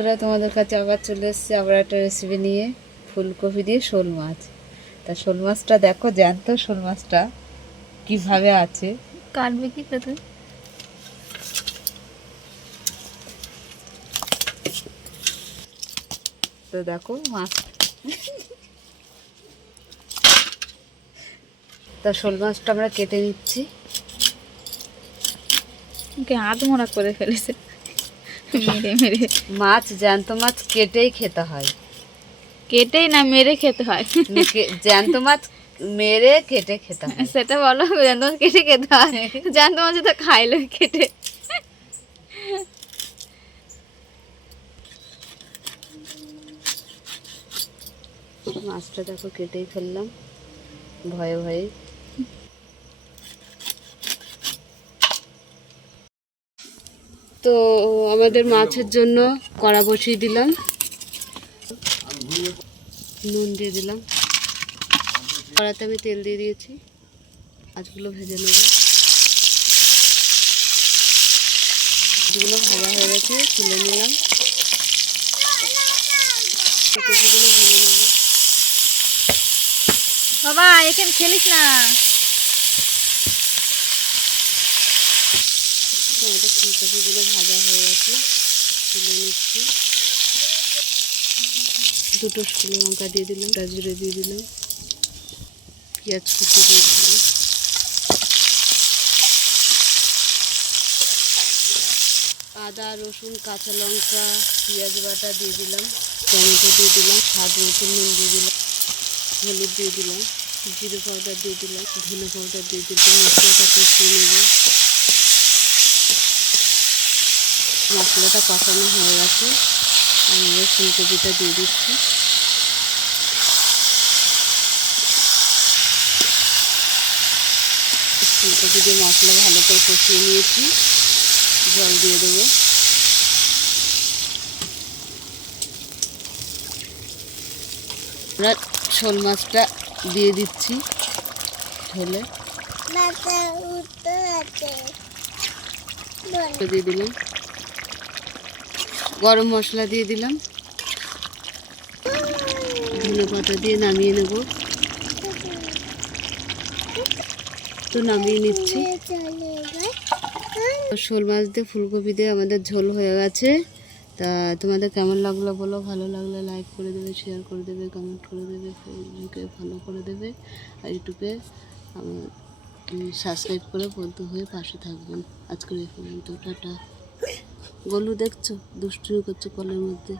তোরা তোমাদের কাছে আবার চলে এসেছে আবার একটা রেসিপি নিয়ে, ফুলকপি দিয়ে শোল মাছ। তা শোল মাছটা দেখো, জ্যান্ত শোল মাছটা কিভাবে আছে। কাটবে কি করে? তো দেখো মাছ, তা শোল মাছটা আমরা কেটে নিচ্ছি। ওকে আধমরা করে ফেলেছে মেরে মেরে। মাছ, জ্যান্ত মাছ কেটেই খেতে হয়, কেটেই না মেরে খেতে হয়। জ্যান্ত মাছ মেরে কেটে খেতে হয়। সেটা বলো, জ্যান্ত মাছ কেটে খেতে হয়। জ্যান্ত মাছ তো খাইলে কেটে। মাছটা দেখো কেটেই ফেললাম ভয়ে ভয়ে। তো আমাদের মাছের জন্য কড়া বসিয়ে দিলাম, নুন দিয়ে দিলাম, কড়াতে আমি তেল দিয়ে দিয়েছি। মাছগুলো ভেজে নেব। মাছগুলো ভাজা হয়ে গেছে, তুলে নিলাম। কপিগুলো ভেজে নেব। বাবা এখানে খেলিস না। আমাদের ফুলকপিগুলো ভাজা হয়ে গেছে, তুলে নিচ্ছি। দুটো শুকনো লঙ্কা দিয়ে দিলাম, জিরে দিয়ে দিলাম, পেঁয়াজ কুচি দিয়ে দিলাম, আদা রসুন কাঁচা লঙ্কা পেঁয়াজ বাটা দিয়ে দিলাম, টমেটো দিয়ে দিলাম, স্বাদ মতো নুন দিয়ে দিলাম, হলুদ দিয়ে দিলাম, জিরে পাউডার দিয়ে দিলাম, ধনে পাউডার দিয়ে দিলাম। মশলাটা কষিয়ে নেব। মশলাটা কষানো হয়ে গেছে, আমি ফুলকপিটা দিয়ে দিচ্ছি। ফুলকপি দিয়ে মশলা ভালো করে কষিয়ে নিয়েছি, জল দিয়ে দেবো। আমরা শোল মাছটা দিয়ে দিচ্ছি ঝোলে, দিয়ে দিলাম, গরম মশলা দিয়ে দিলাম, ধনে পাতা দিয়ে নামিয়ে নেব। তো নামিয়ে নিচ্ছি। শোল মাছ দিয়ে ফুলকপি দিয়ে আমাদের ঝোল হয়ে গেছে। তা তোমাদের কেমন লাগলো বলো, ভালো লাগলে লাইক করে দেবে, শেয়ার করে দেবে, কমেন্ট করে দেবে, ফেসবুকে ফলো করে দেবে, আর ইউটিউবে সাবস্ক্রাইব করে বন্ধু হয়ে পাশে থাকবেন। আজকের এই পর্যন্ত, টাটা। গলু দেখছো দুষ্টুমি করছে কলের মধ্যে।